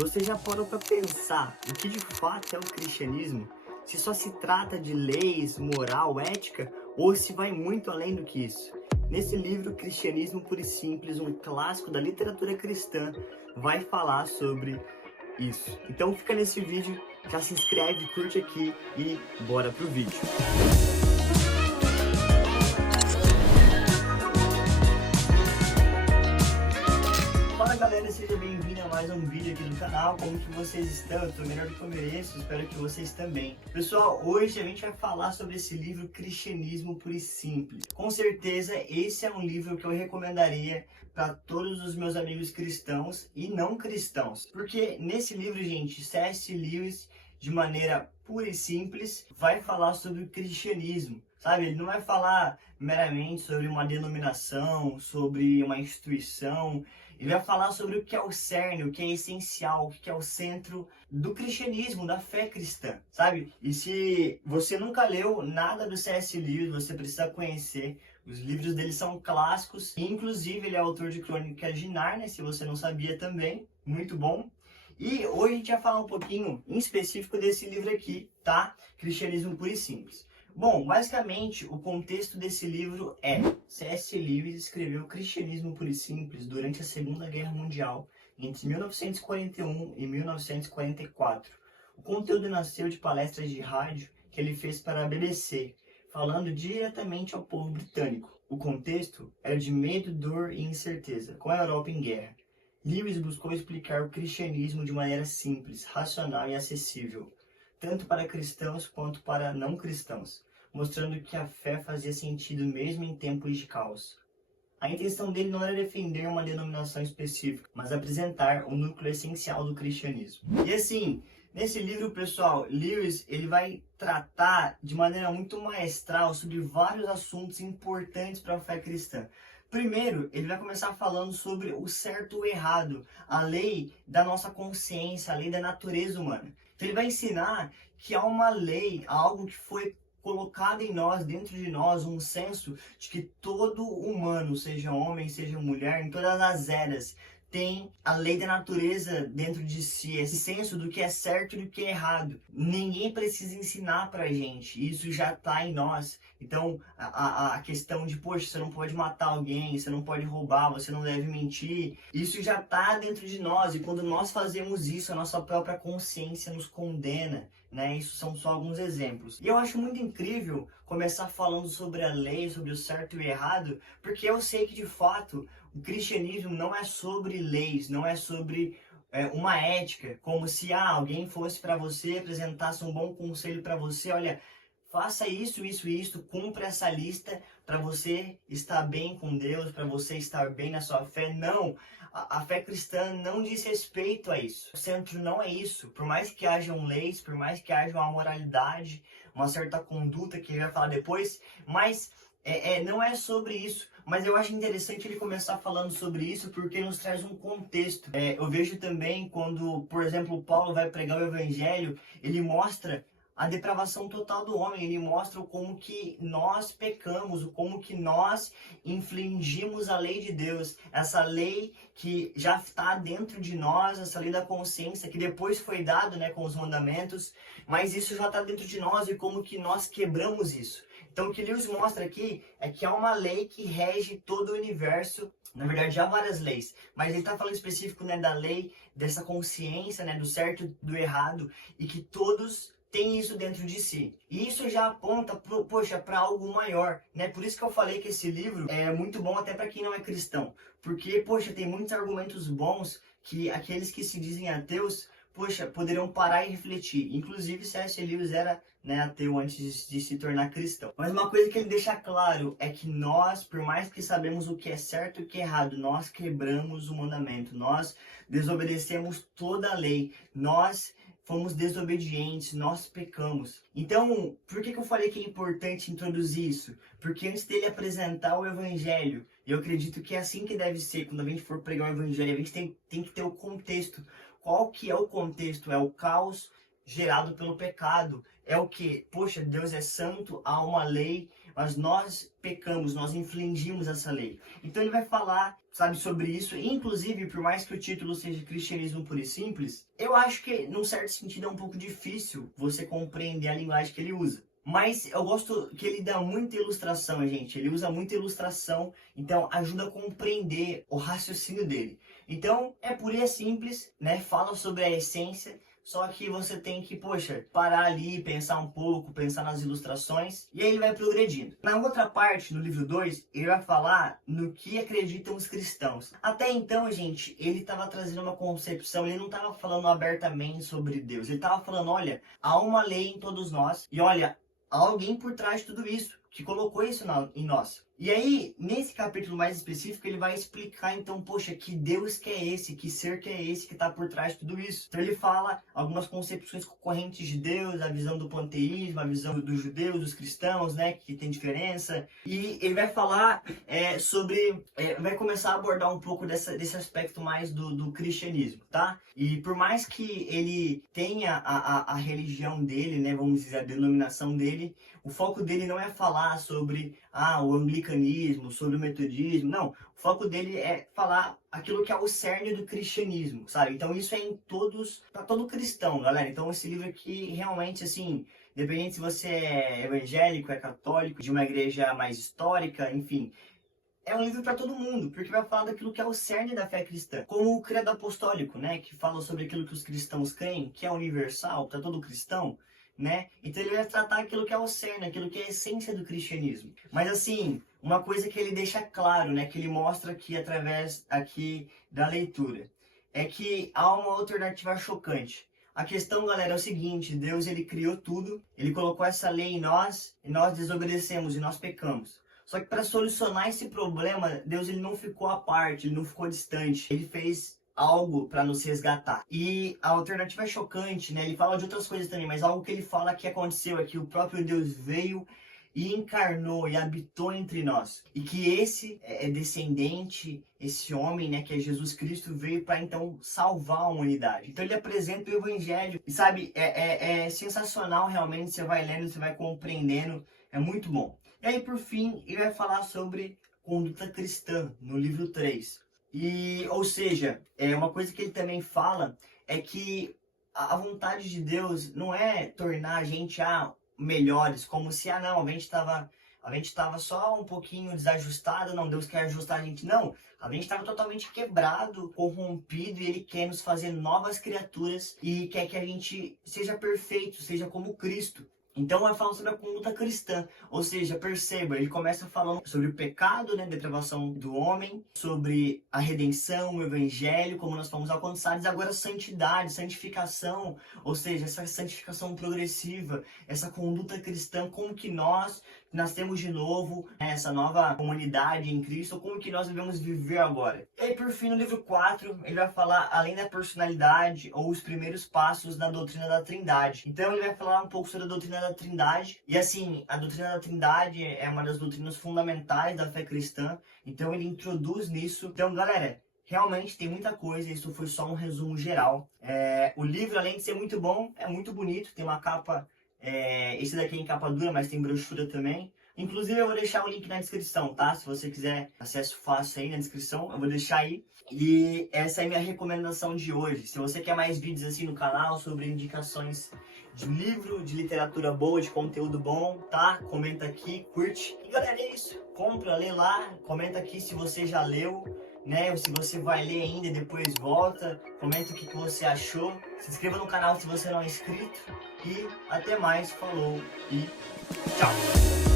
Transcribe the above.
Você já parou para pensar o que de fato é o cristianismo? Se só se trata de leis, moral, ética, ou se vai muito além do que isso? Nesse livro, Cristianismo Puro e Simples, um clássico da literatura cristã, vai falar sobre isso. Então fica nesse vídeo, já se inscreve, curte aqui e bora pro vídeo. Fala galera, seja bem-vindo a mais um vídeo aqui do canal. Como que vocês estão? Eu tô melhor do que eu mereço, espero que vocês também. Pessoal, hoje a gente vai falar sobre esse livro Cristianismo Puro e Simples. Com certeza esse é um livro que eu recomendaria para todos os meus amigos cristãos e não cristãos. Porque nesse livro, gente, C.S. Lewis, de maneira pura e simples, vai falar sobre o cristianismo. Sabe, ele não vai falar meramente sobre uma denominação, sobre uma instituição. Ele vai falar sobre o que é o cerne, o que é essencial, o que é o centro do cristianismo, da fé cristã, sabe? E se você nunca leu nada do C.S. Lewis, você precisa conhecer. Os livros dele são clássicos. Inclusive, ele é autor de Crônicas de Nárnia, se você não sabia também. Muito bom. E hoje a gente vai falar um pouquinho, em específico, desse livro aqui, tá? Cristianismo Puro e Simples. Bom, basicamente, o contexto desse livro é: C.S. Lewis escreveu Cristianismo Puro e Simples durante a Segunda Guerra Mundial, entre 1941 e 1944. O conteúdo nasceu de palestras de rádio que ele fez para a BBC, falando diretamente ao povo britânico. O contexto era de medo, dor e incerteza, com a Europa em guerra. Lewis buscou explicar o cristianismo de maneira simples, racional e acessível, tanto para cristãos quanto para não cristãos, mostrando que a fé fazia sentido mesmo em tempos de caos. A intenção dele não era defender uma denominação específica, mas apresentar o núcleo essencial do cristianismo. E assim, nesse livro, pessoal, Lewis ele vai tratar de maneira muito maestral sobre vários assuntos importantes para a fé cristã. Primeiro, ele vai começar falando sobre o certo e o errado, a lei da nossa consciência, a lei da natureza humana. Então ele vai ensinar que há uma lei, algo que foi colocado em nós, dentro de nós, um senso de que todo humano, seja homem, seja mulher, em todas as eras, tem a lei da natureza dentro de si, esse senso do que é certo e do que é errado. Ninguém precisa ensinar pra gente, isso já tá em nós. Então, a questão de, poxa, você não pode matar alguém, você não pode roubar, você não deve mentir, isso já tá dentro de nós. E quando nós fazemos isso, a nossa própria consciência nos condena, né? Isso são só alguns exemplos. E eu acho muito incrível começar falando sobre a lei, sobre o certo e o errado, porque eu sei que, de fato, o cristianismo não é sobre leis, não é sobre uma ética, como se alguém fosse para você, apresentasse um bom conselho para você: olha, faça isso, isso e isso, cumpra essa lista para você estar bem com Deus, para você estar bem na sua fé. Não, a fé cristã não diz respeito a isso. O centro não é isso. Por mais que hajam leis, por mais que haja uma moralidade, uma certa conduta que ele vai falar depois, mas não é sobre isso. Mas eu acho interessante ele começar falando sobre isso porque nos traz um contexto. Eu vejo também quando, por exemplo, Paulo vai pregar o evangelho, ele mostra a depravação total do homem, ele mostra como que nós pecamos, como que nós infringimos a lei de Deus, essa lei que já está dentro de nós, essa lei da consciência que depois foi dado, né, com os mandamentos, mas isso já está dentro de nós e como que nós quebramos isso. Então o que Lewis mostra aqui é que há uma lei que rege todo o universo. Na verdade, há várias leis, mas ele está falando específico, né, da lei, dessa consciência, né, do certo e do errado, e que todos têm isso dentro de si. E isso já aponta, para algo maior, né? Por isso que eu falei que esse livro é muito bom até para quem não é cristão. Porque, tem muitos argumentos bons que aqueles que se dizem ateus, poderão parar e refletir. Inclusive, C.S. Lewis era, né, ateu antes de se tornar cristão. Mas uma coisa que ele deixa claro é que nós, por mais que sabemos o que é certo e o que é errado, nós quebramos o mandamento, nós desobedecemos toda a lei, nós fomos desobedientes, nós pecamos. Então, por que eu falei que é importante introduzir isso? Porque antes dele apresentar o evangelho, eu acredito que é assim que deve ser, quando a gente for pregar o evangelho, a gente tem que ter o contexto. Qual que é o contexto? É o caos gerado pelo pecado. É o que? Poxa, Deus é santo, há uma lei, mas nós pecamos, nós infringimos essa lei. Então ele vai falar, sabe, sobre isso. E, inclusive, por mais que o título seja Cristianismo Puro e Simples, eu acho que, num certo sentido, é um pouco difícil você compreender a linguagem que ele usa. Mas eu gosto que ele dá muita ilustração, gente. Ele usa muita ilustração, então ajuda a compreender o raciocínio dele. Então, é puro e simples, né? Fala sobre a essência, só que você tem que, poxa, parar ali, pensar um pouco, pensar nas ilustrações, e aí ele vai progredindo. Na outra parte, no livro 2, ele vai falar no que acreditam os cristãos. Até então, gente, ele estava trazendo uma concepção, ele não estava falando abertamente sobre Deus, ele estava falando, olha, há uma lei em todos nós, e olha, há alguém por trás de tudo isso, que colocou isso em nós. E aí, nesse capítulo mais específico, ele vai explicar, então, poxa, que Deus que é esse, que ser que é esse que está por trás de tudo isso. Então ele fala algumas concepções concorrentes de Deus, a visão do panteísmo, a visão dos judeus, dos cristãos, né, que tem diferença. E ele vai falar vai começar a abordar um pouco desse aspecto mais do cristianismo, tá? E por mais que ele tenha a religião dele, né, vamos dizer, a denominação dele, o foco dele não é falar sobre o anglicanismo, sobre o metodismo, não. O foco dele é falar aquilo que é o cerne do cristianismo, sabe? Então isso é para todo cristão, galera. Então esse livro aqui realmente, assim, independente se você é evangélico, é católico, de uma igreja mais histórica, enfim, é um livro para todo mundo, porque vai falar daquilo que é o cerne da fé cristã. Como o credo apostólico, né, que fala sobre aquilo que os cristãos creem, que é universal para todo cristão, né? Então ele vai tratar aquilo que é o cerne, aquilo que é a essência do cristianismo. Mas assim, uma coisa que ele deixa claro, né, que ele mostra aqui através aqui da leitura, é que há uma alternativa chocante. A questão, galera, é o seguinte: Deus, ele criou tudo, ele colocou essa lei em nós, e nós desobedecemos e nós pecamos. Só que para solucionar esse problema, Deus, ele não ficou à parte, ele não ficou distante. Ele fez algo para nos resgatar. E a alternativa é chocante, né? Ele fala de outras coisas também, mas algo que ele fala que aconteceu é que o próprio Deus veio e encarnou e habitou entre nós. E que esse descendente, esse homem, né, que é Jesus Cristo, veio para então salvar a humanidade. Então ele apresenta o evangelho. E sabe, é sensacional realmente, você vai lendo, você vai compreendendo, é muito bom. E aí, por fim, ele vai falar sobre conduta cristã, no livro 3. E, ou seja, uma coisa que ele também fala é que a vontade de Deus não é tornar a gente melhores, como se, não, a gente estava só um pouquinho desajustado, não, Deus quer ajustar a gente. Não, a gente estava totalmente quebrado, corrompido, e Ele quer nos fazer novas criaturas e quer que a gente seja perfeito, seja como Cristo. Então vai falando sobre a conduta cristã, ou seja, perceba, ele começa falando sobre o pecado, né, depravação do homem, sobre a redenção, o evangelho, como nós fomos alcançados, agora santidade, santificação, ou seja, essa santificação progressiva, essa conduta cristã, como que nós nascemos de novo, né, essa nova comunidade em Cristo, como que nós devemos viver agora. E aí, por fim, no livro 4, ele vai falar além da personalidade ou os primeiros passos na doutrina da Trindade. Então ele vai falar um pouco sobre a doutrina da Trindade, e assim, a doutrina da Trindade é uma das doutrinas fundamentais da fé cristã, então ele introduz nisso. Então, galera, realmente tem muita coisa, isso foi só um resumo geral. O livro, além de ser muito bom, é muito bonito, tem uma capa, esse daqui é em capa dura, mas tem brochura também. Inclusive eu vou deixar o link na descrição, tá? Se você quiser acesso fácil aí na descrição, eu vou deixar aí. E essa é a minha recomendação de hoje. Se você quer mais vídeos assim no canal sobre indicações de livro, de literatura boa, de conteúdo bom, tá? Comenta aqui, curte. E galera, é isso. Compra, lê lá, comenta aqui se você já leu, né? Ou se você vai ler ainda e depois volta. Comenta o que você achou. Se inscreva no canal se você não é inscrito. E até mais, falou e tchau!